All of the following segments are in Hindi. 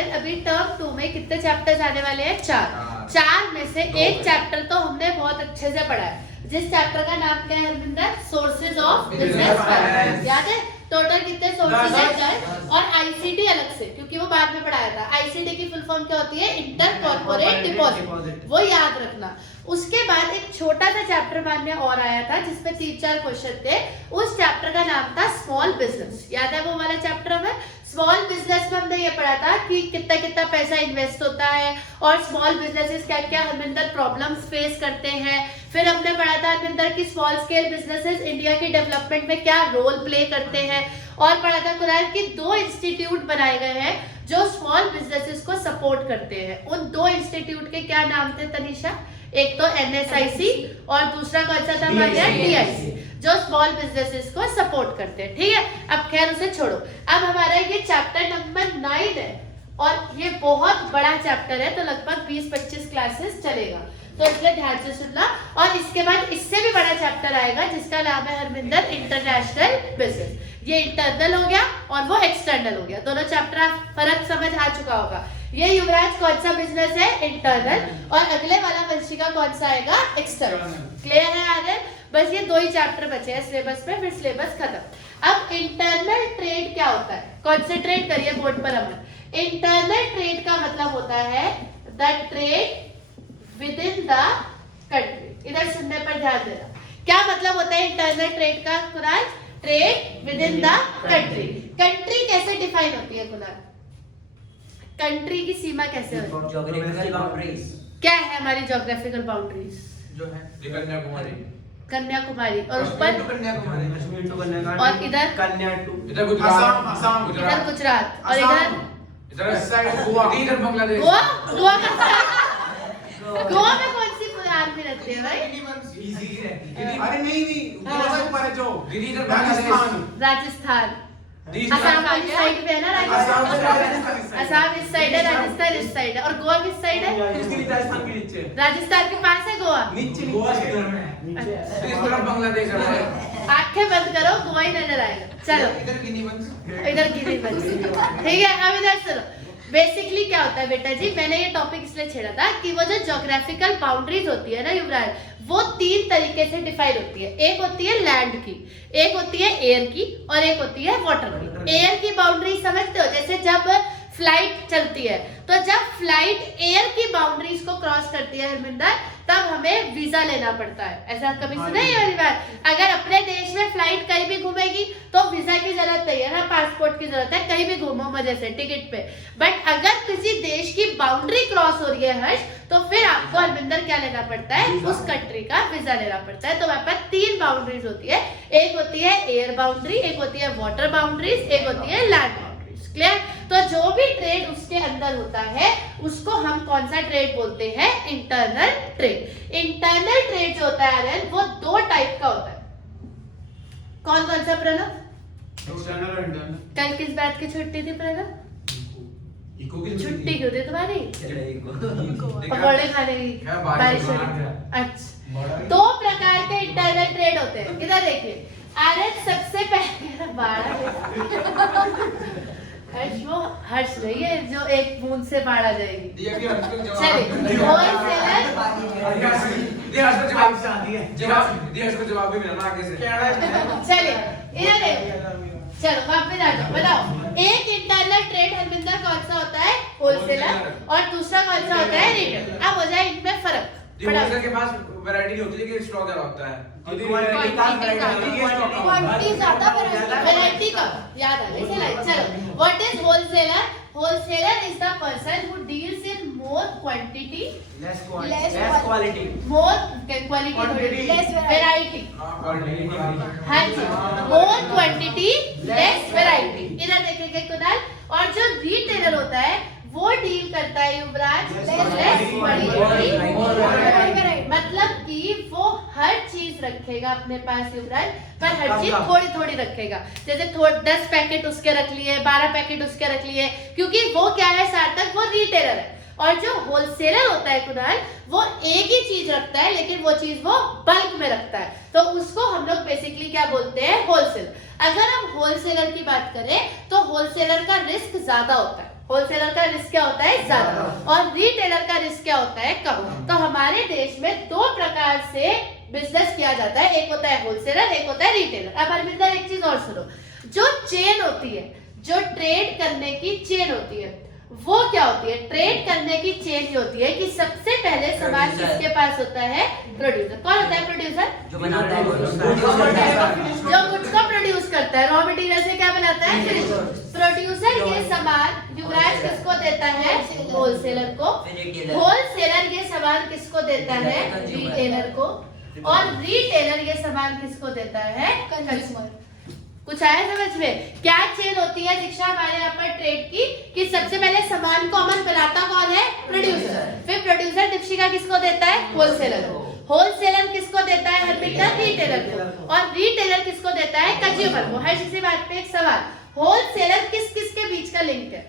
आर्यन अभी टर्म 2 में कितने चैप्टर्स आने वाले हैं? 4 में से एक चैप्टर तो हमने बहुत अच्छे से पढ़ा है, जिस चैप्टर का नाम क्या है Harvinder? Sources of business finance. याद है टोटल कितने सोर्सेज है? और आईसीडी अलग से, क्योंकि वो बाद में पढ़ाया था। आईसीडी की फुल फॉर्म क्या होती है? इंटर कॉर्पोरेट डिपॉजिट, वो याद रखना। उसके बाद एक छोटा सा चैप्टर बाद में और आया था जिसपे 3-4 क्वेश्चन थे। उस चैप्टर का नाम था स्मॉल बिजनेस। याद है वो वाला चैप्टर? हमें स्मॉल बिजनेस में हमने ये पढ़ा था कि कितना कितना पैसा इन्वेस्ट होता है और स्मॉल बिजनेसेस क्या क्या हरमिंदर प्रॉब्लम्स फेस करते हैं। फिर हमने पढ़ा था हरमिंदर की स्मॉल स्केल बिजनेसेस इंडिया की डेवलपमेंट में क्या रोल प्ले करते हैं। और पढ़ा था कुरान की 2 इंस्टीट्यूट बनाए गए हैं जो स्मॉल बिजनेसेस को सपोर्ट करते हैं। उन 2 इंस्टीट्यूट के क्या नाम थे तनिषा? एक तो NSIC और दूसरा कौन सा था हमारा? TIC, जो स्मॉल बिजनेसेस को सपोर्ट करते हैं। ठीक है, अब खैर उसे छोड़ो। अब हमारा ये चैप्टर नंबर 9 है और ये बहुत बड़ा चैप्टर है, तो लगभग 20-25 क्लासेस चलेगा, तो इसलिए ध्यान से सुनना। और इसके बाद इससे भी बड़ा चैप्टर आएगा जिसका नाम है हरमिंदर इंटरनेशनल बिजनेस। ये इंटरनल हो गया और वो एक्सटर्नल हो गया, दोनों चैप्टर फर्क समझ आ चुका होगा। ये युवराज कौन सा बिजनेस है? इंटरनल। और अगले वाला वंशिका कौन सा आएगा? एक्सटर्नल। क्लियर है आर्यन? बस ये 2 ही चैप्टर बचे हैं सिलेबस में, फिर सिलेबस खत्म। अब इंटरनल ट्रेड क्या होता है? कॉन्सेंट्रेट करिए बोर्ड पर। अमन, इंटरनल ट्रेड का मतलब होता है the trade with in the country. इधर सुनने पर ध्यान देना। क्या मतलब होता है इंटरनल ट्रेड का Quran? Trade with in the country. Country कैसे डिफाइन होती है कुरान? कंट्री की सीमा कैसे होती है? Geographical boundaries. क्या है हमारी ज्योग्राफिकल बाउंड्रीज? जो है कन्याकुमारी, कन्याकुमारी। और ऊपर कन्याकुमारी, कश्मीर टू कन्याकुमारी, और इधर कन्या टू इधर गुजरात, असम, इधर गुजरात, और इधर इधर साइड गोवा, इधर बांग्लादेश। गोवा। गोवा का गोवा में कौन सी आर्मी रहती है भाई? अरे नहीं गोवा से ऊपर है जो दीदी इधर राजस्थान। राजस्थान। दीदी असम इस साइड पे है ना? असम राजस्थान। असम इस साइड है, राजस्थान इस साइड है। और गोवा किस साइड है? राजस्थान के नीचे, राजस्थान के पास है गोवा। नीचे गोवा के इधर में नीचे इस तरफ बांग्लादेश है। आंखें बंद करो, गोवा ही नजर आएगा। चलो इधर गिनी बंस, इधर गिनी बंसी। ठीक है, अब इधर सुनो। बेसिकली क्या होता है बेटा जी, मैंने ये टॉपिक इसलिए छेड़ा था कि वो जो ज्योग्राफिकल बाउंड्रीज होती है ना युवराज, वो 3 तरीके से डिफाइन होती है। एक होती है लैंड की, एक होती है एयर की, और एक होती है वाटर की। एयर की बाउंड्री समझते हो? जैसे जब फ्लाइट चलती है, तो जब फ्लाइट एयर की बाउंड्रीज को क्रॉस करती है हरमिंदर, तब हमें वीजा लेना पड़ता है। ऐसा कभी सुना है ये बात? अगर अपने देश में फ्लाइट कहीं भी घूमेगी तो वीजा की जरूरत नहीं है ना, पासपोर्ट की जरूरत है, कहीं भी घूमो मजे से टिकट पे। बट अगर किसी देश की बाउंड्री क्रॉस हो रही है हर्ष, तो फिर आपको हरमिंदर क्या लेना पड़ता है? उस कंट्री का वीजा लेना पड़ता है। तो हमारे पास 3 बाउंड्रीज होती है। एक होती है एयर बाउंड्री, एक होती है वाटर बाउंड्रीज, एक होती है लैंड बाउंड्रीज। क्लियर? तो जो भी ट्रेड उसके अंदर होता है उसको हम कौन सा ट्रेड बोलते हैं? Internal trade. इंटरनल ट्रेड जो होता है आर्यन, वो 2 टाइप का होता है। कौन कौन सा प्रणव? एक्सटर्नल और इंटरनल। कल किस बात की छुट्टी थी प्रणव? इको की छुट्टी क्यों थी तुम्हारी? देखा? पकौड़े खाने की क्या बारिश बारिश हो हो रही रही है। थी। अच्छा, 2 प्रकार के इंटरनल ट्रेड होते हैं। इधर देखिए आर्यन, सबसे पहले हर्ष, वो हर्ष नहीं है जो एक बूंद से बाढ़ जाएगी। दिया भी हर्ष को जवाब। चलिए, होलसेलर। दिया इसको जवाब भी मिला ना आगे से। चलिए इधर देखो, चलो वापस आ जाओ, बताओ। एक इंटरनल ट्रेड हरमिंदर कौन सा होता है? होलसेलर। और दूसरा कौन सा होता है? रिटेल। अब हो जाए इनमें फर्क। होलसेलर के पास वैरायटी नहीं होती लेकिन स्टॉक ज्यादा होता है। क्वांटिटी ज्यादा, वैरायटी कम। याद आ गई? चलो, what is wholesaler? Wholesaler is the person who deals in more quantity, less Less quality, more quality, Quantity. less variety. हाँ हाँ जी, more quantity, less variety. इधर देखेंगे कुणाल। और जो रिटेलर होता है वो डील करता है युवराज less quantity, मतलब कि वो हर चीज रखेगा अपने पास युवराज, पर हर चीज थोड़ी थोड़ी रखेगा। जैसे 10 पैकेट उसके रख लिए, 12 पैकेट उसके रख लिए, क्योंकि वो क्या है सार्थक, वो रिटेलर है। और जो होलसेलर होता है कुणाल, वो एक ही चीज रखता है लेकिन वो चीज वो बल्क में रखता है, तो उसको हम लोग बेसिकली क्या बोलते हैं? होलसेलर। अगर हम होलसेलर की बात करें तो होलसेलर का रिस्क ज्यादा होता है। होलसेलर का रिस्क क्या होता है ज्यादा, और रिटेलर का रिस्क क्या होता है कम। तो हमारे देश में दो प्रकार से बिजनेस किया जाता है, एक होता है होलसेलर, एक होता है रिटेलर। अब हरमिंदर एक चीज और सुनो, जो चेन होती है, जो ट्रेड करने की चेन होती है, वो क्या होती है? ट्रेड करने की चेन ये होती है कि सबसे पहले सामान किसके पास होता है? प्रोड्यूसर। कौन होता है प्रोड्यूसर? जो बनाता है जो गुड्स को प्रोड्यूस करता है, रॉ मटेरियल से क्या बनाता है? फिनिश। प्रोड्यूसर ये सामान युवराज किसको देता है? होलसेलर को। होलसेलर ये सामान किसको देता है? रिटेलर को। और रिटेलर ये सामान किसको देता है? कंज्यूमर। कुछ आया समझ में? क्या चेन होती है शिक्षा हमारे यहाँ पर ट्रेड की, कि सबसे पहले सामान को अमन बनाता कौन है? प्रोड्यूसर। फिर प्रोड्यूसर दीक्षिका किसको देता है? होलसेलर। होलसेलर किसको देता है? हरमिंदर रिटेलर को। और रिटेलर किसको देता है? कंज्यूमर को। हर इसी बात पे एक सवाल, होलसेलर किस किस के बीच का लिंक है?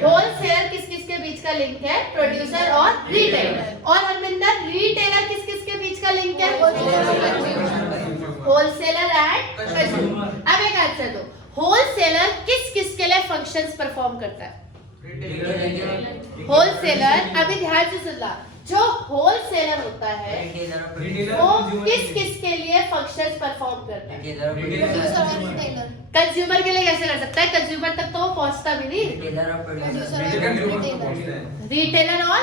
होलसेलर किस किस के बीच का लिंक है? प्रोड्यूसर और रिटेलर। और हरमिंदर रिटेलर किस किस के बीच का लिंक है? Wholesaler and consumer. अब एक आंसर दो, होलसेलर किस किस के लिए फंक्शंस परफॉर्म करता है? होलसेलर, अभी ध्यान से सुनना, जो होलसेलर होता है वो किस किस के लिए फंक्शंस परफॉर्म करता है? कंज्यूमर के लिए कैसे कर सकता है? कंज्यूमर तक तो वो पहुंचता भी नहीं। रिटेलर और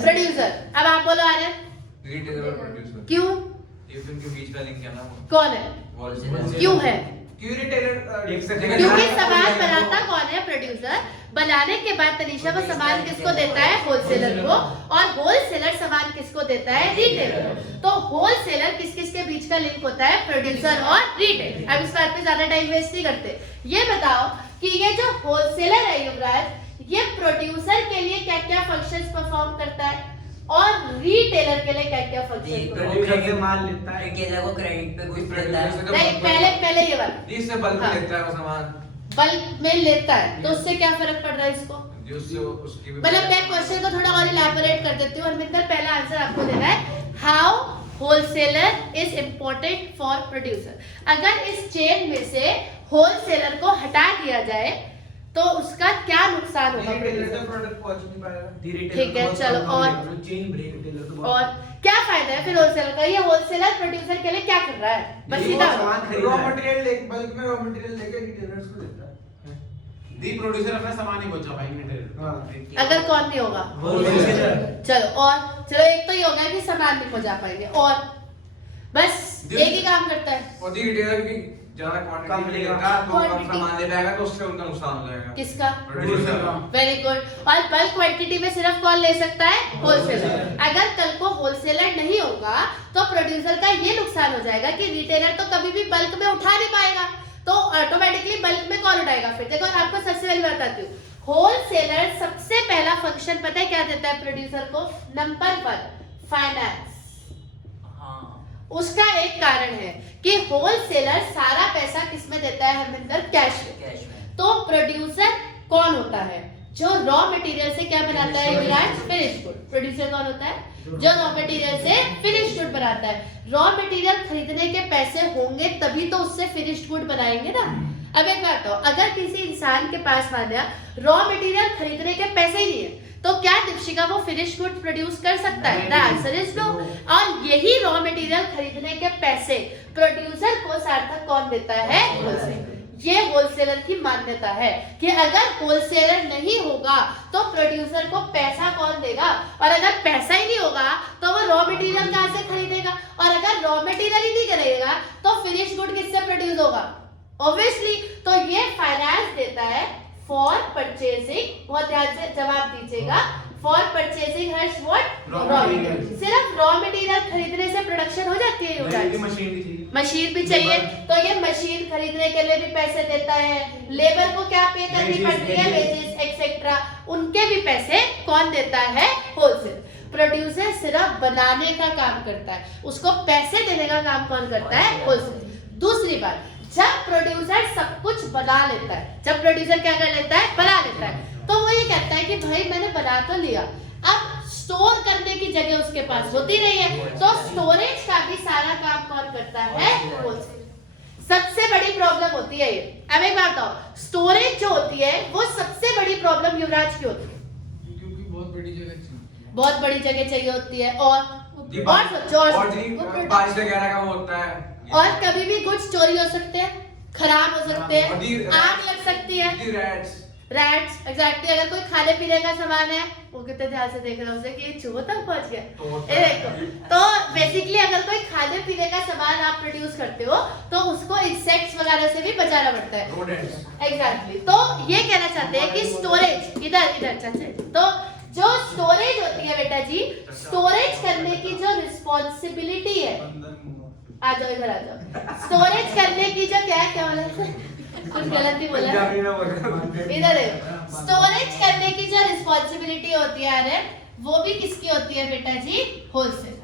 प्रोड्यूसर। अब आप बोलो आर्यन, रिटेलर और प्रोड्यूसर क्यों? ये उनके बीच का लिंक है ना, कौन है? होलसेलर। क्यों है? क्यों रिटेलर क्योंकि सामान बनाता कौन है? प्रोड्यूसर। बनाने के बाद तनीषा वो सामान किसको देता है? होलसेलर को। और होलसेलर सामान किसको देता है? रिटेलर को। तो होलसेलर किस किस के बीच का लिंक होता है? प्रोड्यूसर और रिटेलर। अब इस बात पे ज्यादा टाइम वेस्ट नहीं करते, ये बताओ कि ये जो होलसेलर है युवराज, ये प्रोड्यूसर के लिए क्या क्या फंक्शंस परफॉर्म करता है और रिटेलर के लिए क्या क्या फंक्शन? से माल लेता है, रिटेलर को क्रेडिट पे कुछ देता है। नहीं, पहले ये बात, इससे बल्क हाँ। लेता है वो सामान, बल्क में लेता है, तो उससे क्या फर्क पड़ रहा है इसको? जो उससे उसकी भी मतलब मैं क्वेश्चन को थोड़ा और इलैबोरेट कर देती हूँ। हरमिंदर, पहला आंसर आपको देना है, how wholesaler is important for producer. अगर इस चेन में से होलसेलर को हटा दिया जाए तो उसका क्या नुकसान होगा? प्रोडक्ट पहुंच नहीं पाएगा। ठीक है, चलो, और क्या फायदा है फिर होलसेलर का? ये होलसेलर प्रोड्यूसर के लिए क्या कर रहा है? बस सीधा रॉ मटेरियल लेके, बल्क में रॉ मटेरियल लेके रिटेलर्स को देता है। दी प्रोड्यूसर अपना सामान ही पहुंचा पाएंगे रिटेलर। अगर कौन नहीं होगा? होलसेलर। चलो एक तो ये होगा कि सामान नहीं पहुंचा पाएंगे, और बस एक ही काम करता है। और दी रिटेलर की ज्यादा क्वांटिटी लेगा तो कम सामान ले जाएगा, तो उससे उनका नुकसान हो जाएगा। किसका? प्रोड्यूसर का। Very good. और बल्क क्वांटिटी में सिर्फ कौन ले सकता है? होलसेलर। अगर कल को होलसेलर नहीं होगा तो प्रोड्यूसर का ये नुकसान हो जाएगा कि रिटेलर तो कभी भी बल्क में उठा नहीं पाएगा, तो ऑटोमेटिकली बल्क में कौन उठाएगा फिर? देखो आपको सबसे पहले बताती हूँ, होलसेलर सबसे पहला फंक्शन पता है क्या देता है प्रोड्यूसर को? Number 1, finance. उसका एक कारण है कि होलसेलर सारा पैसा किसमें देता है हरमिंदर? कैश में। तो प्रोड्यूसर कौन होता है? जो रॉ मटेरियल से क्या बनाता है युवराज? Finish good. प्रोड्यूसर कौन होता है? जो रॉ मटेरियल से फिनिश गुड बनाता है। रॉ मटेरियल खरीदने के पैसे होंगे तभी तो उससे फिनिश्ड गुड बनाएंगे ना। अब एक बात बताओ, अगर किसी इंसान के पास माना रॉ मटेरियल खरीदने के पैसे ही नहीं है तो क्या दीक्षिका वो फिनिश गुड प्रोड्यूस कर सकता है? The answer is no. और यही रॉ मटेरियल खरीदने के पैसे प्रोड्यूसर को सार्थक कौन देता है? होलसेलर। ये होलसेलर की मान्यता है कि अगर होलसेलर नहीं होगा तो प्रोड्यूसर को पैसा कौन देगा, और अगर पैसा ही नहीं होगा तो वो रॉ मटेरियल कहां से खरीदेगा, और अगर रॉ मटेरियल ही नहीं करेगा तो फिनिश गुड किससे प्रोड्यूस होगा? ऑब्वियसली। तो ये फाइनेंस देता है फॉर परचेजिंग। बहुत ध्यान से जवाब दीजिएगा। For purchasing Harsh what? Raw material. सिर्फ रॉ मटेरियल खरीदने से प्रोडक्शन हो जाती है युवराज? मशीन भी चाहिए, तो ये मशीन खरीदने के लिए भी पैसे देता है। लेबर को क्या पे करनी पड़ती है? वेजेस एक्सेट्रा, उनके भी पैसे कौन देता है? होलसेल। प्रोड्यूसर सिर्फ बनाने का काम करता है, उसको पैसे देने का काम कौन करता है? होलसेल। दूसरी बात, जब प्रोड्यूसर सब कुछ बना लेता है, जब प्रोड्यूसर क्या कर लेता है? बना लेता है, तो वो ये कहता है कि भाई मैंने बना तो लिया, अब स्टोर करने की जगह उसके पास होती नहीं है, तो स्टोरेज का भी सारा काम कौन करता है? होलसेल। सबसे बड़ी प्रॉब्लम होती है ये। अब एक बात बताओ, स्टोरेज जो होती है वो सबसे बड़ी प्रॉब्लम युवराज की होती है? क्योंकि बहुत बड़ी जगह चाहिए। बहुत बड़ी जगह चाहिए होती है, और जी, सोचो, और जी बारिश वगैरह का वो होता है, और कभी भी गुड्स चोरी हो सकते हैं, खराब हो सकते हैं, आग लग सकती है, रैट्स, एग्जैक्टली। अगर कोई खाने पीने का सामान है, वो कितने ध्यान से देख रहा है उसे कि ये चूहों तक पहुंच गया, ये देखो। तो बेसिकली अगर कोई खाने पीने का सामान आप प्रोड्यूस करते हो तो उसको इंसेक्ट्स वगैरह से भी बचाना पड़ता है, एग्जैक्टली। तो ये कहना चाहते हैं कि स्टोरेज, इधर चाचा, तो जो स्टोरेज होती है बेटा जी, स्टोरेज करने की जो रिस्पॉन्सिबिलिटी है, आ जाओ इधर आ जाओ, स्टोरेज करने की जो क्या बोला, कुछ गलती बोला, इधर है, स्टोरेज करने की जो रिस्पॉन्सिबिलिटी होती है अरे, वो भी किसकी होती है बेटा जी? होलसेलर।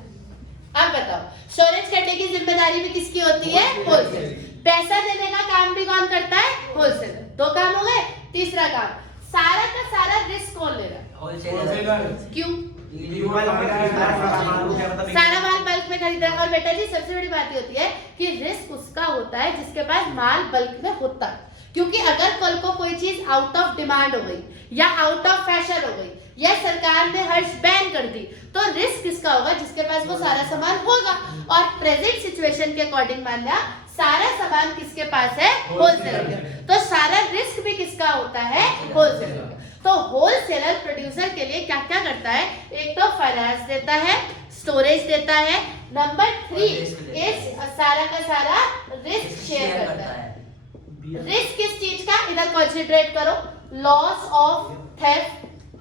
अब बताओ, स्टोरेज करने की जिम्मेदारी भी किसकी होती है? होलसेलर। पैसा देने का काम भी कौन करता है? होलसेलर। दो काम हो गए। तीसरा काम, सारा का सारा रिस्क कौन ले रहा है? होलसेलर। क्यों? सारा माल बल्क में खरीद रहा है। और बेटा जी सबसे बड़ी बात ये होती है कि रिस्क उसका होता है जिसके पास माल बल्क में होता है, क्योंकि अगर कल को कोई चीज आउट ऑफ डिमांड हो गई या आउट ऑफ फैशन हो गई या सरकार ने हर्ष बैन कर दी, तो रिस्क किसका होगा? जिसके पास वो सारा सामान होगा। और प्रेजेंट सिचुएशन के अकॉर्डिंग मान लिया सारा सामान किसके पास है? होलसेलर के। तो सारा रिस्क भी किसका होता है? होलसेलर का। तो होलसेलर प्रोड्यूसर के लिए क्या क्या करता है? एक तो फाइनेंस देता है, स्टोरेज देता है, नंबर 3 इस सारा का सारा रिस्क शेयर करता है। रिस्क किस चीज का? इधर कॉन्सेंट्रेट करो, लॉस ऑफ थेफ्ट,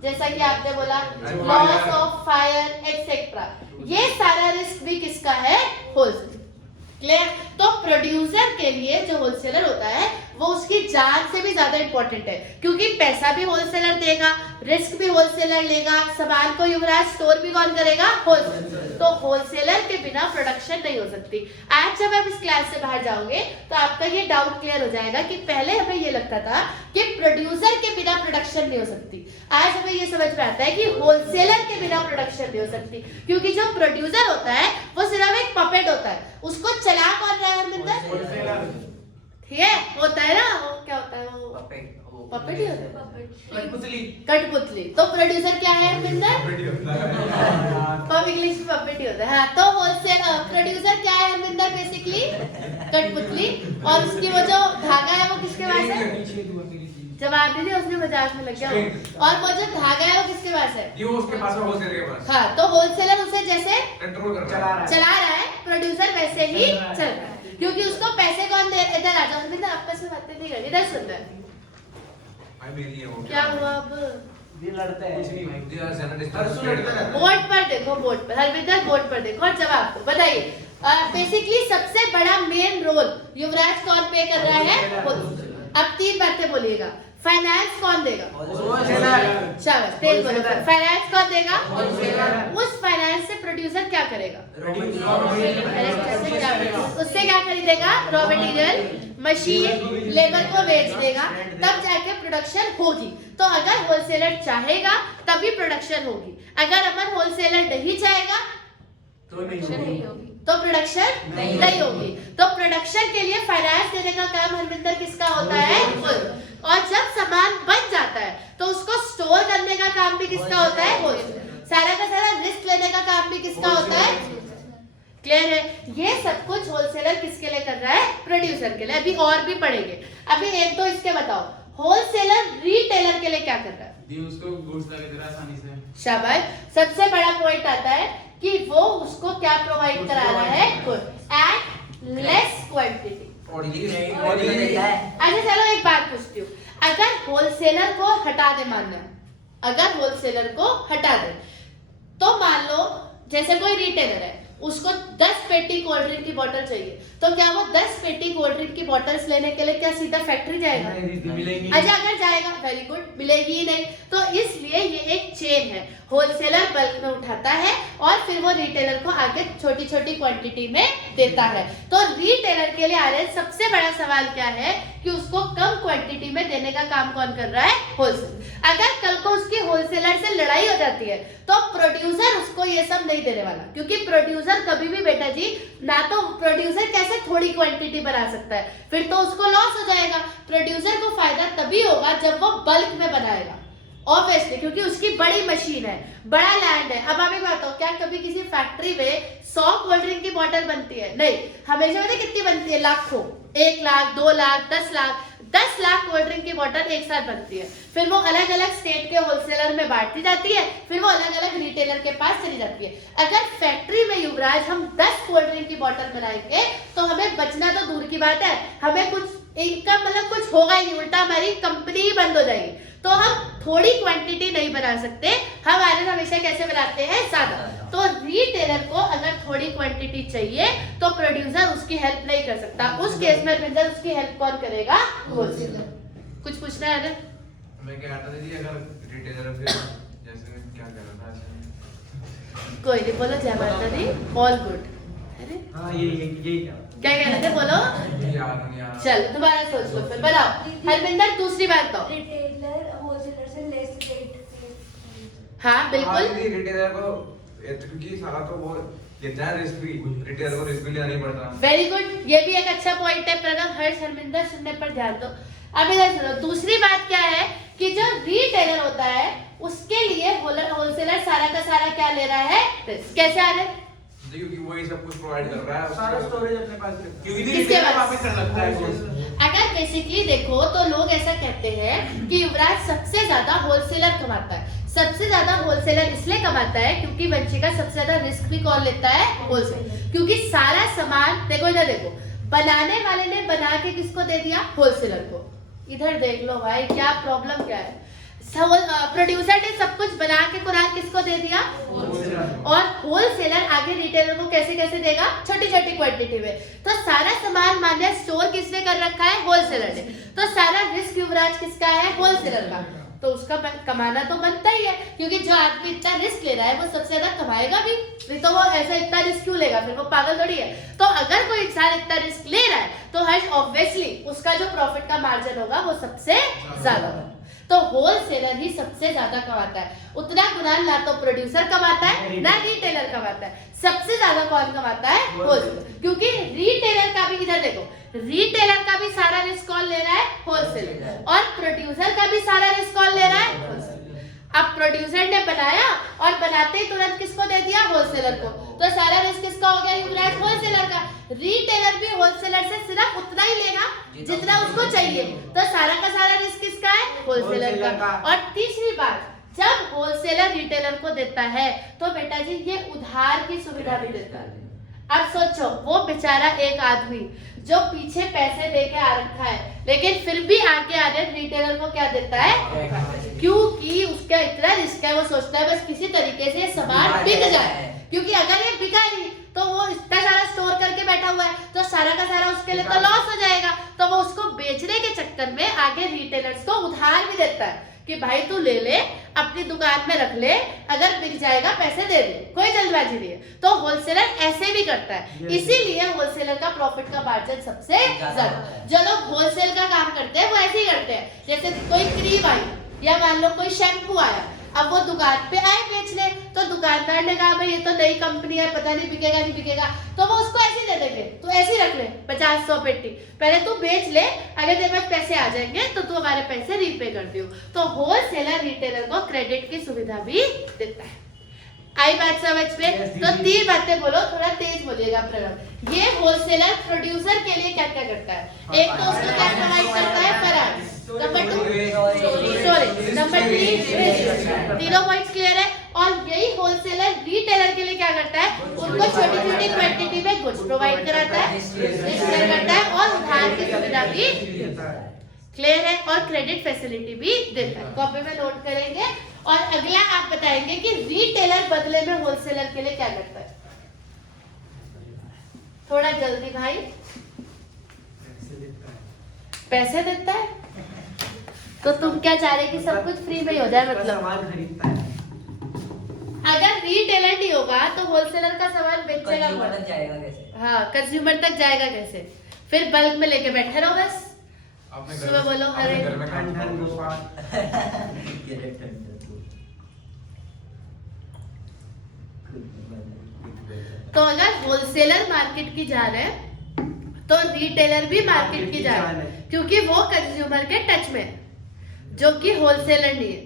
जैसा कि आपने बोला, लॉस ऑफ फायर एक्सेट्रा, ये सारा रिस्क भी किसका है? होलसेलर। क्लियर? तो प्रोड्यूसर के लिए जो होलसेलर होता है वो उसकी जान से भी ज्यादा इंपॉर्टेंट है, क्योंकि पैसा भी होलसेलर देगा, रिस्क भी होलसेलर लेगा, सामान को युवराज स्टोर भी कौन करेगा? होलसेलर। तो होलसेलर के बिना प्रोडक्शन नहीं हो सकती। आज जब आप इस क्लास से बाहर जाओगे तो आपका ये डाउट क्लियर हो जाएगा कि पहले हमें ये लगता था कि प्रोड्यूसर के बिना प्रोडक्शन नहीं हो सकती। आज हमें ये समझ में आता है कि होलसेलर के बिना प्रोडक्शन नहीं हो सकती, क्योंकि जो प्रोड्यूसर होता है वो सिर्फ एक पपेट होता है, उसको चला कौन रहा है? हरमिंदर, ठीक है, होता है ना, वो क्या होता है? वो पपेट ही होता है, कठपुतली। तो प्रोड्यूसर क्या है हरमिंदर? इंग्लिश में पपेट ही होता है। हाँ, तो होलसेल प्रोड्यूसर क्या है हरमिंदर? बेसिकली कठपुतली। और उसकी वो जो धागा है वो किसके पास है? जवाब दीजिए, उसने मजाक में लग गया। और वो जो धागा है वो किसके पास है? ये उसके पास है, होलसेलर के पास। हाँ, तो होलसेलर उसे जैसे कंट्रोल कर चला रहा है, प्रोड्यूसर वैसे ही चल रहा है, क्योंकि उसको पैसे कौन दे? इधर आ जाओ हरमिंदर, आपस में बातें नहीं करनी, इधर सुन रहे। क्या हुआ अब? ये लड़ते हैं। कुछ नहीं भाई। बोर्ड पर देखो, बोर्ड पर हरमिंदर, बोर्ड पर देखो और जवाब दो। बताइए, बेसिकली सबसे बड़ा मेन रोल युवराज कौन प्ले कर रहा है? अब 3 बातें बोलिएगा। फाइनेंस कौन देगा? शाबाश, तेज बोलो। फाइनेंस कौन देगा? उस फाइनेंस से प्रोड्यूसर क्या करेगा? उससे क्या खरीदेगा? रॉ मटेरियल, मशीन, लेबर को बेच देगा, तब जाके प्रोडक्शन होगी। तो अगर होलसेलर चाहेगा तभी प्रोडक्शन होगी, अगर अमन होलसेलर नहीं चाहेगा तो प्रोडक्शन नहीं होगी। तो प्रोडक्शन के लिए फाइनेंस देने का काम हरमिंदर किसका होता है? और जब सामान बन जाता है तो उसको स्टोर करने का काम भी किसका होता है? होलसेलर। सारा का सारा रिस्क लेने का काम भी किसका होता है? क्लियर है? ये सब कुछ होलसेलर किसके लिए कर रहा है? प्रोड्यूसर के लिए। अभी और भी पढ़ेंगे। अभी एक तो इसके बताओ, होलसेलर रिटेलर के लिए क्या कर रहा है? उसको गुड्स लगा दे रहा है आसानी से। शाबाश। सबसे बड़ा पॉइंट आता है कि वो उसको क्या प्रोवाइड करा रहा है? Good at less quantity. अच्छा चलो एक बात पूछती हूँ, अगर होलसेलर को हटा दे, मानना अगर होलसेलर को हटा दे तो मान लो जैसे कोई रिटेलर है, उसको 10 पेटी कोल्ड ड्रिंक की बोतल चाहिए, तो क्या वो 10 पेटी कोल्ड ड्रिंक की बोतल्स लेने के लिए क्या सीधा फैक्ट्री जाएगा? अच्छा अगर जाएगा, वेरी गुड, मिलेगी ही नहीं। तो इसलिए ये एक चेन है, होलसेलर बल्क में उठाता है और फिर वो रिटेलर को आगे छोटी छोटी क्वांटिटी में देता है। तो रिटेलर के लिए आ रहे सबसे बड़ा सवाल क्या है कि उसको कम क्वांटिटी में देने का काम कौन कर रहा है? होलसेलर। अगर कल को उसकी होलसेलर से लड़ाई हो जाती है तो प्रोड्यूसर उसको ये सब नहीं देने वाला, क्योंकि प्रोड्यूसर कभी भी बेटा जी ना तो प्रोड्यूसर कैसे थोड़ी क्वांटिटी बना सकता है, फिर तो उसको लॉस हो जाएगा। प्रोड्यूसर को फायदा तभी होगा जब वो बल्क में बनाएगा। ऑब्वियसली, क्योंकि उसकी बड़ी मशीन है, बड़ा लैंड है। अब आप एक बात बताओ, क्या कभी किसी फैक्ट्री में 100 कोल्ड ड्रिंक की बोतल बनती है? नहीं, हमेशा पता कितनी बनती है? लाखों, 1 लाख, 2 लाख, 10 लाख कोल्ड ड्रिंक की बोतल एक साथ बनती है। फिर वो अलग अलग स्टेट के होलसेलर में बांटी जाती है, फिर वो अलग अलग रिटेलर के पास चली जाती है। अगर फैक्ट्री में युवराज हम 10 कोल्ड ड्रिंक की बोतल बनाएंगे तो हमें बचना तो दूर की बात है, हमें कुछ इनकम मतलब कुछ होगा ही नहीं, उल्टा हमारी कंपनी ही बंद हो जाएगी। तो हम थोड़ी क्वांटिटी नहीं बना सकते, हम आयरन हमेशा कैसे बनाते हैं? ज्यादा। तो रिटेलर को अगर थोड़ी क्वांटिटी चाहिए तो प्रोड्यूसर उसकी हेल्प नहीं कर सकता। उस केस में प्रोड्यूसर उसकी हेल्प कौन करेगा? होलसेलर। कुछ पूछना है ना? मैं कह रहा था दीदी, अगर रिटेलर फिर जैसे क्या कर रहा था, कोई नहीं, बोलो जय माता दी, ऑल गुड। अरे हाँ यही क्या कह रहे थे? बोलो। यार चल दोबारा सोच लो, फिर बताओ। हरविंदर दूसरी बात बताओ। रिटेलर होलसेलर से लेस रेट। हाँ बिल्कुल, रिटेलर को क्योंकि सारा तो वो लेता है रिस्क भी, रिटेलर को रिस्क भी लेना नहीं पड़ता। वेरी गुड, ये भी एक अच्छा पॉइंट है। प्रणव, हर्ष, हरविंदर सुनने पर ध्यान दो। अब इधर सुनो, दूसरी बात क्या है कि जो रिटेलर होता है उसके लिए होलसेलर सारा का सारा क्या ले रहा है? रिस्क। कैसे आ रहे हैं? क्योंकि वही सब कुछ प्रोवाइड कर रहा है, सारा स्टोरेज अपने पास रखता है। क्योंकि किसके रिटेलर पास? वापस कर लगता है। अगर बेसिकली देखो तो लोग ऐसा कहते हैं कि युवराज सबसे ज्यादा होलसेलर कमाता है। सबसे ज्यादा होलसेलर इसलिए कमाता है क्योंकि वंशिका सबसे ज्यादा रिस्क भी कौन लेता है? होलसेलर। क्योंकि सारा सामान देखो, इधर देखो, बनाने वाले ने बना के किसको दे दिया? होलसेलर को। इधर देख लो भाई, क्या प्रॉब्लम क्या है? प्रोड्यूसर ने सब कुछ बना के कुरान किसको दे दिया? और होलसेलर आगे रिटेलर को कैसे कैसे देगा? छोटी छोटी क्वांटिटी में। तो सारा सामान मान लिया स्टोर किसने कर रखा है? होलसेलर ने। तो सारा रिस्क युवराज किसका है? होलसेलर का। तो उसका कमाना तो बनता ही है, क्योंकि जो आदमी इतना रिस्क ले रहा है वो सबसे ज्यादा कमाएगा भी, नहीं तो वो ऐसा इतना रिस्क क्यों लेगा? फिर वो पागल थोड़ी है। तो अगर कोई इंसान इतना रिस्क ले रहा है तो हर ऑब्वियसली उसका जो प्रॉफिट का मार्जिन होगा वो सबसे ज्यादा होगा। तो होलसेलर ही सबसे ज्यादा कमाता है। उतना गुनाह ना तो प्रोड्यूसर कमाता है ना रिटेलर कमाता है, सबसे ज्यादा कौन कमाता है? होलसेलर। क्योंकि रिटेलर का भी, इधर देखो, रिटेलर का भी सारा रिस्क कौन ले रहा है? होलसेलर। और प्रोड्यूसर का भी सारा रिस्क कौन ले रहा है? होलसेलर। अब प्रोड्यूसर ने बनाया और बनाते ही तुरंत किसको दे दिया? होलसेलर को। तो सारा रिस्क किसका हो गया? युवराज होलसेलर का। रिटेलर भी होलसेलर से सिर्फ उतना ही लेगा जितना उसको चाहिए। तो सारा का सारा रिस्क किसका है? होलसेलर का। और तीसरी बात, जब होलसेलर रिटेलर को देता है तो बेटा जी ये उधार की सुविधा भी देता है। अब सोचो, वो बेचारा एक आदमी जो पीछे पैसे दे के आ रखा है, लेकिन फिर भी आगे आ रहे रिटेलर को क्या देता है? क्योंकि उसका इतना रिस्क है, वो सोचता है बस किसी तरीके से सामान बिक जाए। क्योंकि अगर ये बिका नहीं तो वो इतना सारा स्टोर करके बैठा हुआ है, तो सारा का सारा उसके लिए तो लॉस हो जाएगा। तो वो उसको बेचने के चक्कर में आगे रिटेलर्स को उधार भी देता है कि भाई तू ले ले, अपनी दुकान में रख ले, अगर बिक जाएगा पैसे दे दे, कोई जल्दबाजी नहीं है। तो होलसेलर ऐसे भी करता है, इसीलिए होलसेलर का प्रॉफिट का मार्जिन सबसे ज्यादा। जो लोग होलसेल का काम करते हैं वो ऐसे ही करते हैं। जैसे कोई क्रीम आई या मान लो कोई शैम्पू आया, अब वो दुकान पे आए बेचने, तो दुकानदार ने कहा भाई ये तो नई कंपनी है, पता नहीं बिकेगा नहीं बिकेगा, तो वो उसको ऐसे दे देंगे, तो ऐसे ही रख ले 50-100 पेटी, पहले तू बेच ले, अगर तेरे पास पैसे आ जाएंगे तो तू हमारे पैसे रीपे कर दियो। तो होलसेलर रिटेलर को क्रेडिट की सुविधा भी देता है। आई बात समझ में? तो 3 बातें बोलो, थोड़ा तेज बोलिएगा प्रणव। ये होलसेलर प्रोड्यूसर के लिए क्या क्या करता है? एक तो उसको क्या प्रोवाइड करता है? फराज। नंबर 2 नंबर 3 तीनों पॉइंट्स क्लियर है। और यही होलसेलर रिटेलर के लिए क्या करता है? उनको छोटी छोटी क्वांटिटी में गुड्स प्रोवाइड कराता है, डिस्ट्रीब्यूट करता है और उधार की सुविधा भी क्लियर है, और क्रेडिट फैसिलिटी भी देता है। कॉपी में नोट करेंगे। और अगला आप बताएंगे कि रिटेलर बदले में होलसेलर के लिए क्या करता है? थोड़ा जल्दी भाई। पैसे देता है। तो तुम क्या चाह रहे कि सब कुछ फ्री में ही हो जाए? मतलब सामान खरीदता है। अगर रिटेलर नहीं होगा तो होलसेलर का सामान बेचेगा कंज्यूमर कौन? तक जाएगा कैसे? हाँ, कंज्यूमर तक जाएगा कैसे? फिर बल्क में लेके बैठे रहो बस। अपने सुबह बोलो, अरे घर में खाना तो अगर होलसेलर मार्केट की जा रहे हैं तो रिटेलर भी मार्केट की जा रहे हैं, क्योंकि वो कंज्यूमर के टच में है, जो कि होलसेलर नहीं है।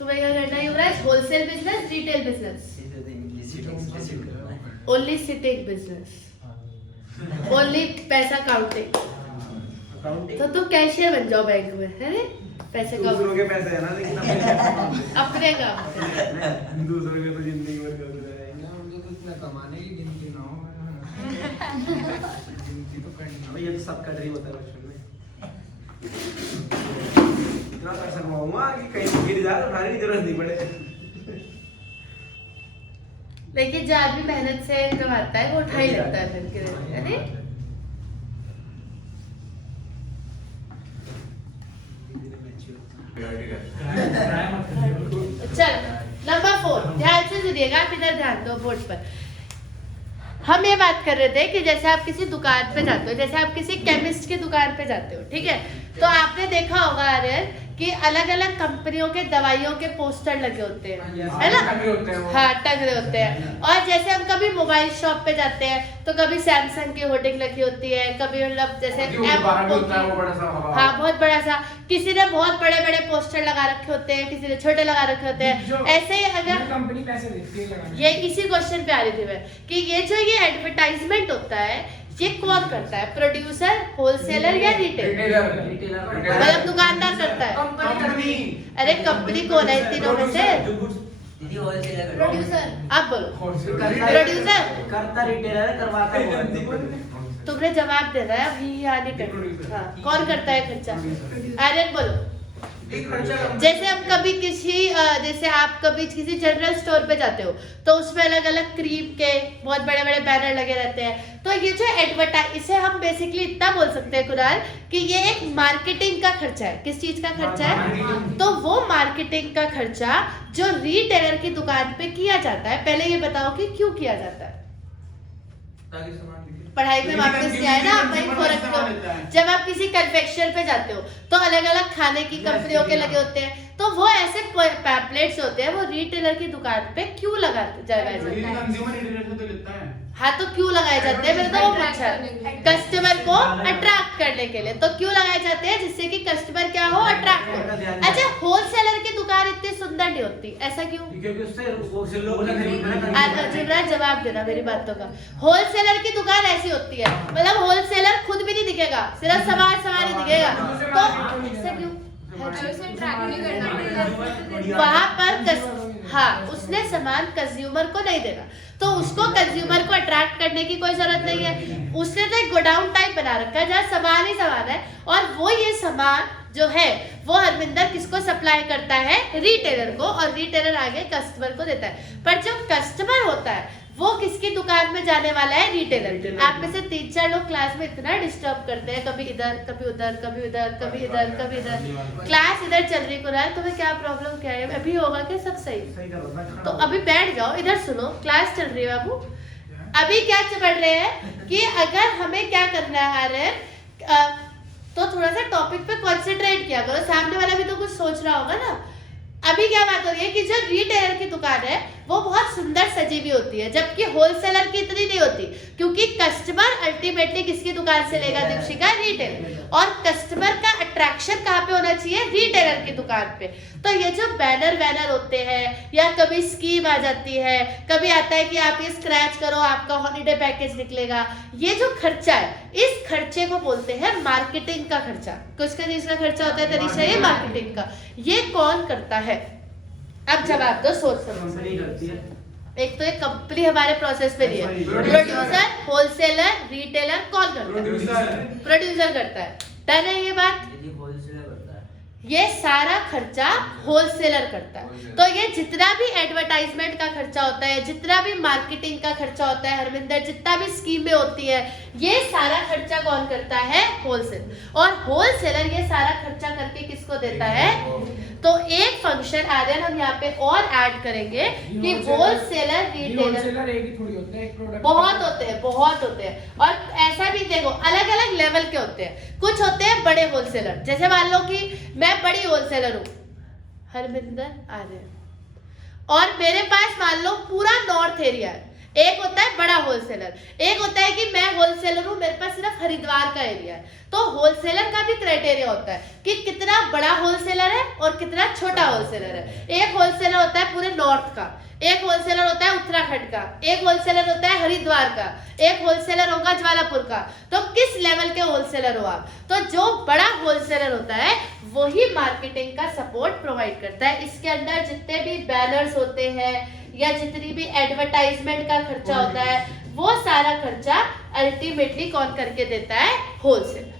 तुम्हें क्या करना है Yuvraj? Wholesale business, retail business, only sitting business, only पैसा काउंटिंग। तो तुम कैशियर बन जाओ बैंक में, है ना? पैसे दूसरों के काउंट, पैसे है ना, लेकिन अपने अपने काम। दूसरों के तो जिंदगी भर करते रहेंगे। मुझे तो इतना कमाने की गिनती ना हो। गिनती तो करनी अबे ये तो सबका ड्रीम होता है बचपन में। इतना पैसा कमाऊंगा कि कहीं गिर जाए तो उठाने की जरूरत नहीं पड़े। लेकिन जो आदमी मेहनत से कमाता है वो उठा ही लेता है फिर के, है ना? चल नंबर 4, ध्यान से सुनिएगा, आप इधर ध्यान दो बोर्ड पर। हम ये बात कर रहे थे कि जैसे आप किसी दुकान पे जाते हो, जैसे आप किसी केमिस्ट की दुकान पे जाते हो, ठीक है? तो आपने देखा होगा आर्यन कि अलग अलग कंपनियों के दवाइयों के पोस्टर लगे होते हैं, है ना? हाँ, टंग रहे होते हैं। और जैसे हम कभी मोबाइल शॉप पे जाते हैं तो कभी सैमसंग की होर्डिंग लगी होती है, कभी मतलब जैसे हाँ बहुत बड़ा सा, किसी ने बहुत बड़े बड़े पोस्टर लगा रखे होते हैं, किसी ने छोटे लगा रखे होते हैं। ऐसे ही अगर कंपनी पैसे देती है लगाने, ये इसी क्वेश्चन पे आ रही थी मैं कि ये जो ये एडवर्टाइजमेंट होता है ये कौन करता है? प्रोड्यूसर, होलसेलर या रिटेल? मतलब दुकानदार करता है। कंपनी। अरे कंपनी कौन है इन तीनों में से? दीदी होलसेलर प्रोड्यूसर। आप बोलो। प्रोड्यूसर करता रिटेलर है, करवाता है। तुमने जवाब देना है अभी, यानी कर। हाँ, कौन करता है खर्चा? आर्यन बोलो। जैसे हम कभी किसी जैसे आप कभी किसी जनरल स्टोर पे जाते हो तो उसमें अलग अलग क्रीम के बहुत बड़े बड़े बैनर लगे रहते हैं। तो ये जो एडवर्टाइज, इसे हम बेसिकली इतना बोल सकते हैं कुणाल कि ये एक मार्केटिंग का खर्चा है। किस चीज का खर्चा है? तो वो मार्केटिंग का खर्चा जो रिटेलर की दुकान पे किया जाता है, पहले ये बताओ कि क्यों किया जाता है? ताकि सामान पढ़ाई में वापस नहीं आए ना आप, वहीं खो रखते हो। जब आप किसी कन्फेक्शन पे जाते हो तो अलग अलग खाने की कंपनियों के लगे होते हैं, तो वो ऐसे पैम्पलेट्स होते हैं, वो रिटेलर की दुकान पे क्यों लगाए जाते हैं? कंज्यूमर रिटेलर से तो लेता है। हाँ, तो क्यों लगाए जाते हैं? मैंने तो वो पूछा, कस्टमर को अट्रैक्ट करने के लिए। तो क्यों लगाए जाते हैं? जिससे कि कस्टमर क्या हो, अट्रैक्ट हो। अच्छा, होलसेलर की दुकान इतनी सुंदर नहीं होती, ऐसा क्यों? क्योंकि उससे होलसेल लोग खरीदना जुमराज जवाब देना मेरी बातों का। होलसेलर की दुकान ऐसी होती है, मतलब होलसेलर खुद भी नहीं दिखेगा, सिर्फ सामान ही दिखेगा। तो ऐसा क्यों? वहां पर हाँ, उसने सामान कंज्यूमर को नहीं देना, तो उसको कंज्यूमर को अट्रैक्ट करने की कोई जरूरत नहीं है। उसने तो एक गोडाउन टाइप बना रखा है जहाँ सामान ही सामान है, और वो ये सामान जो है वो हरमिंदर किसको सप्लाई करता है? रिटेलर को, और रिटेलर आगे कस्टमर को देता है। पर जो कस्टमर होता है वो किसकी दुकान में जाने वाला है? रिटेलर। आप में से 3-4 लोग क्लास में इतना डिस्टर्ब करते हैं, कभी इधर कभी उधर, कभी उधर कभी इधर कभी इधर। क्लास इधर चल रही कुणाल, तुम्हें क्या प्रॉब्लम क्या है? अभी होगा क्या सब सही? तो अभी बैठ जाओ, इधर सुनो, क्लास चल रही है बाबू। अभी क्या पढ़ रहे हैं कि अगर हमें क्या करना है आर्यन, तो थोड़ा सा टॉपिक पे कॉन्सेंट्रेट किया करो, सामने वाला भी तो कुछ सोच रहा होगा ना। अभी क्या बात हो रही है कि जो रिटेलर की दुकान है वो बहुत सुंदर सजी हुई होती है, जबकि होलसेलर की इतनी नहीं होती, क्योंकि कस्टमर अल्टीमेटली किसकी दुकान से लेगा दीपशिका? रिटेलर। और कस्टमर का अट्रैक्शन कहाँ पे होना चाहिए? रिटेलर की दुकान पे। तो ये जो बैनर होते हैं, या कभी स्कीम आ जाती है, कभी आता है कि आप ये स्क्रैच करो आपका हॉलीडे पैकेज निकलेगा, ये जो खर्चा है इस खर्चे को बोलते हैं मार्केटिंग का खर्चा। किसका चीज का खर्चा होता है तरीका? ये मार्केटिंग का। ये कौन करता है? अब जवाब दो सोच समझ। करती है। एक तो एक कंपनी हमारे प्रोसेस पे नहीं है, प्रोड्यूसर, होलसेलर, रिटेलर, कौन करता है? प्रोड्यूसर करता है। डन है ये बात? दीदी होलसेलर करता है। ये सारा खर्चा होलसेलर करता है। तो ये जितना भी एडवर्टाइजमेंट का खर्चा होता है, जितना भी मार्केटिंग का खर्चा होता है हरमिंदर, जितना भी स्कीमें होती है, ये सारा खर्चा कौन करता है? होलसेल। और होलसेलर ये सारा खर्चा करके किसको देता है? तो एक फंक्शन आर्यन हम यहाँ पे और ऐड करेंगे कि होलसेलर, रिटेलर होलसेलर एक ही थोड़ी होता है, एक प्रोडक्ट बहुत होते हैं। और ऐसा भी देखो अलग अलग लेवल के होते हैं। कुछ होते हैं बड़े होलसेलर, जैसे मान लो कि मैं बड़ी होलसेलर हूँ, हरमिंदर आर्यन, और मेरे पास मान लो पूरा नॉर्थ एरिया है, एक होता है बड़ा होलसेलर, एक होता है कि मैं होलसेलर हूँ, मेरे पास सिर्फ हरिद्वार का एरिया है। तो होलसेलर का भी क्राइटेरिया होता है कि कितना बड़ा होलसेलर है और कितना छोटा होलसेलर है। एक होलसेलर होता है पूरे नॉर्थ का, एक होलसेलर होता है उत्तराखंड का, एक होलसेलर होता है हरिद्वार का, एक होलसेलर होगा ज्वालापुर का। तो किस लेवल के होलसेलर हो आप? तो जो बड़ा होलसेलर होता है वही मार्केटिंग का सपोर्ट प्रोवाइड करता है। इसके अंदर जितने भी बैनर्स होते हैं या जितनी भी एडवर्टाइजमेंट का खर्चा होता है वो सारा खर्चा अल्टीमेटली कौन करके देता है? होलसेलर।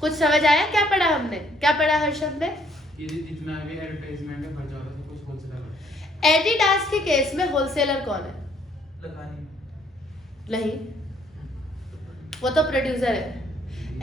कुछ समझ आया क्या पढ़ा हमने? क्या पढ़ा हर्षद ने? ये जितना भी एडवर्टाइजमेंट में खर्चा होता है कुछ होलसेलर। एडिडास के केस में होलसेलर कौन है? नहीं, वो तो प्रोड्यूसर है।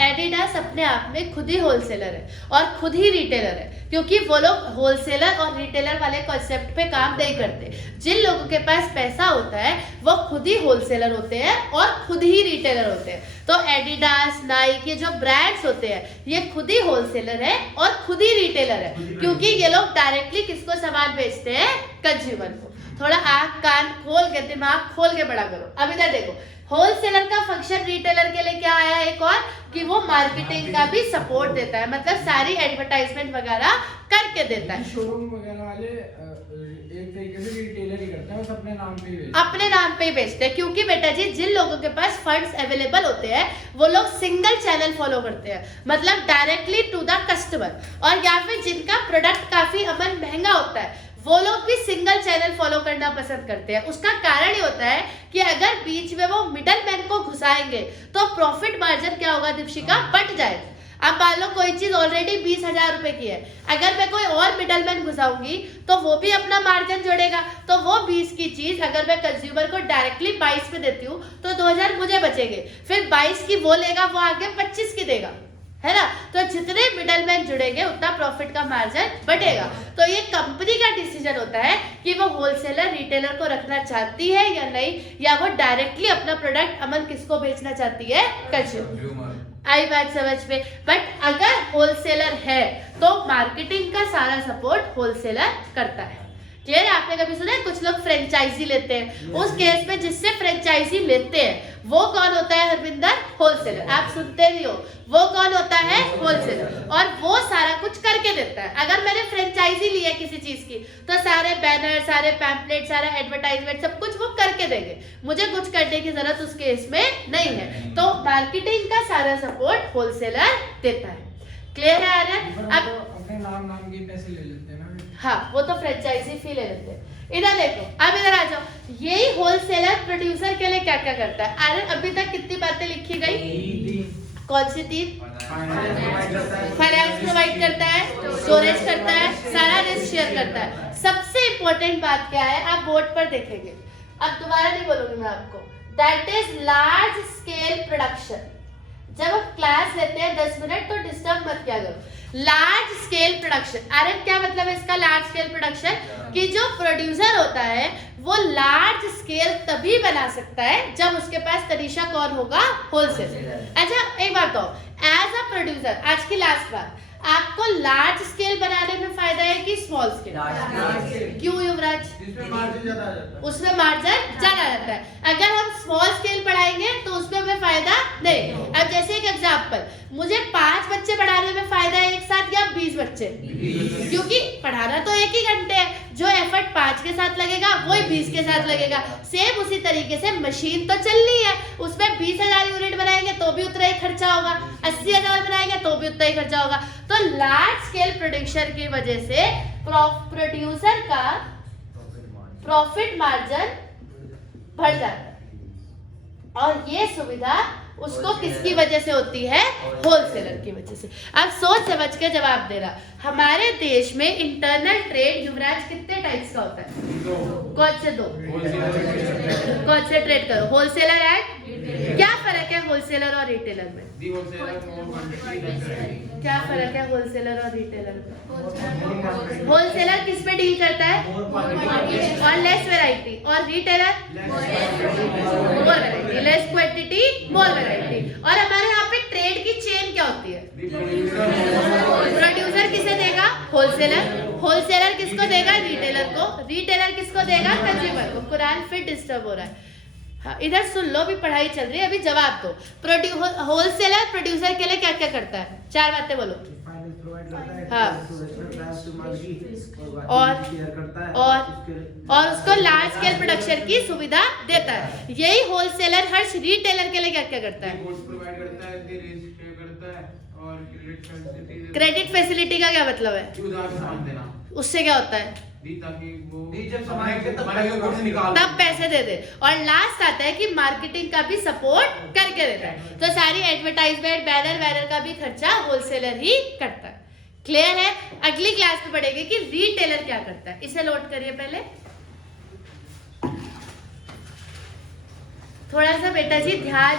एडिडास अपने आप में खुद ही होलसेलर है और खुद ही रिटेलर है, क्योंकि वो लोग होलसेलर और रिटेलर वाले कॉन्सेप्ट पे काम नहीं करते। जिन लोगों के पास पैसा होता है वो खुद ही होलसेलर होते हैं और खुद ही रिटेलर होते हैं। तो एडिडास, नाइक, ये जो ब्रांड्स होते हैं ये खुद ही होलसेलर है और खुद ही रिटेलर है, क्योंकि ये लोग डायरेक्टली किसको सामान बेचते हैं? कंज्यूमर को। थोड़ा आँख कान खोल के, दिमाग खोल के बड़ा करो। अब इधर देखो, होलसेलर का फंक्शन रिटेलर के लिए क्या आया? एक और कि वो मार्केटिंग का भी सपोर्ट देता है, मतलब सारी एडवर्टाइजमेंट वगैरह करके देता है। शोरूम वगैरह वाले एक तरीके से रिटेलर ही करते हैं, बस अपने नाम पे ही बेचते हैं। अपने नाम पे ही बेचते हैं, क्योंकि बेटा जी जिन लोगों के पास फंड्स अवेलेबल होते हैं वो लोग सिंगल चैनल फॉलो करते हैं, मतलब डायरेक्टली टू द कस्टमर। और या फिर जिनका प्रोडक्ट काफी अमन महंगा होता है वो लोग भी सिंगल चैनल फॉलो करना पसंद करते हैं। उसका कारण ये होता है कि अगर बीच में वो मिडल मैन को घुसाएंगे तो प्रॉफिट मार्जिन क्या होगा दीपशिका? बढ़ जाएगा। अब मान लो कोई चीज ऑलरेडी 20,000 रुपए की है, अगर मैं कोई और मिडल मैन घुसाऊंगी तो वो भी अपना मार्जिन जोड़ेगा। तो वो 20 की चीज अगर मैं कंज्यूमर को डायरेक्टली 22 में देती हूँ तो 2,000 मुझे बचेंगे, फिर 22 की वो लेगा, वो आगे 25 की देगा, है ना? तो जितने मिडलमैन जुड़ेंगे उतना प्रॉफिट का मार्जिन बढ़ेगा। तो ये कंपनी का डिसीजन होता है कि वो होलसेलर रिटेलर को रखना चाहती है या नहीं, या वो डायरेक्टली अपना प्रोडक्ट अमन किसको बेचना चाहती है? कंज्यूमर। आई बात समझ में? बट अगर होलसेलर है तो मार्केटिंग का सारा सपोर्ट होलसेलर करता है। क्लियर है? आपने कभी सुना है कुछ लोग फ्रेंचाइजी लेते हैं? उस केस में जिससे फ्रेंचाइजी लेते हैं वो कौन होता है हरविंदर? होलसेलर। आप सुनते नहीं हो, वो कौन होता है? होलसेलर। और वो सारा कुछ करके देता है। अगर मैंने फ्रेंचाइजी ली है किसी चीज की तो सारे बैनर, सारे पैम्पलेट, सारा एडवर्टाइजमेंट सब कुछ वो करके देंगे, मुझे कुछ करने की जरूरत उस केस में नहीं है। तो मार्केटिंग का सारा सपोर्ट होलसेलर देता है। क्लियर है आर्यन? अब अपने नाम के पैसे ले लेते हैं ना। हाँ, वो तो फ्रेंचाइजी फी ले लेते हैं। इधर देखो, अब इधर आ जाओ, यही होलसेलर प्रोड्यूसर के लिए क्या क्या करता है? अरे अभी तक कितनी बातें लिखी गई? कौन सी 3? फाइनेंस प्रोवाइड करता है, स्टोरेज करता है, सारा रिस्क शेयर करता है। सबसे इंपॉर्टेंट बात क्या है आप बोर्ड पर देखेंगे, अब दोबारा नहीं बोलूंगी मैं आपको, that is large scale production. जब आप क्लास लेते हैं 10 मिनट तो डिस्टर्ब मत किया करो। लार्ज स्केल प्रोडक्शन, अरे क्या मतलब है इसका लार्ज स्केल प्रोडक्शन? कि जो प्रोड्यूसर होता है वो लार्ज स्केल तभी बना सकता है जब उसके पास तरीका कौन होगा? होलसेलर। अच्छा एक बात तो, एज अ प्रोड्यूसर, आज की लास्ट बात, आपको लार्ज स्केल बनाने में फायदा है कि स्मॉल स्केल? क्यों युवराज? इसमें मार्जिन ज्यादा आ जाता है। उसमें मार्जिन ज्यादा आ जाता है। अगर हम स्मॉल स्केल पढ़ाएंगे तो उसमें हमें फायदा नहीं। अब जैसे एक एग्जांपल, मुझे 5 बच्चे पढ़ाने में फायदा है एक साथ या 20 बच्चे? क्योंकि पढ़ाना तो एक ही घंटे है, जो एफर्ट 5 के साथ लगेगा वही 20 के साथ लगेगा। सेम उसी तरीके से मशीन तो चलनी है, उसमें 20,000 यूनिट बनाएंगे तो भी उतना ही खर्चा होगा, 80,000 बनाएंगे तो भी उतना ही खर्चा होगा। तो लार्ज स्केल प्रोडक्शन की वजह से प्रोड्यूसर का प्रॉफिट मार्जिन बढ़ जाता है, और ये सुविधा उसको किसकी वजह से होती है? होलसेलर की वजह से। अब सोच समझ के जवाब दे रहा। हमारे देश में इंटरनल ट्रेड युवराज कितने टाइप्स का होता है? कौन से 2? कौन से ट्रेड करो? होलसेलर एंड क्या फर्क है होलसेलर और रिटेलर में? क्या फर्क है होलसेलर और रिटेलर में? होलसेलर किस पे डील करता है? और लेस वैरायटी, और रिटेलर मोर वैरायटी, लेस क्वांटिटी मोर वैरायटी। और हमारे यहाँ पे ट्रेड की चेन क्या होती है? प्रोड्यूसर किसे देगा? होलसेलर। होलसेलर किसको देगा? रिटेलर को। रिटेलर किसको देगा? कंज्यूमर को। कुरान फिर डिस्टर्ब हो रहा है, हाँ, इधर सुन लो, अभी पढ़ाई चल रही है, अभी जवाब दो। होलसेलर प्रोड्यूसर के लिए क्या क्या करता है? 4 बातें बोलो। फाइनेंस प्रोवाइड करता है, हाँ। और- शेयर करता है और उसको लार्ज स्केल प्रोडक्शन की सुविधा देता है। यही होलसेलर हर रिटेलर के लिए क्या क्या करता है? कोर्स प्रोवाइड करता है, रजिस्टर करता है और क्रेडिट फैसिलिटी क्रेडिट फैसिलिटी का क्या मतलब है? उधार सामान देना उससे क्या होता है? दी ताकि वो जब सामान के तब हमारे कोर्स निकाल तब पैसे दे दे। और लास्ट आता है कि मार्केटिंग का भी सपोर्ट करके देता है। तो सारी एडवर्टाइजमेंट, बैनर वैनर का भी खर्चा होलसेलर ही करता है। क्लियर है? अगली क्लास में पढ़ेंगे कि रिटेलर क्या करता है। इसे नोट करिए पहले। थोड़ा सा बेटा जी ध्यान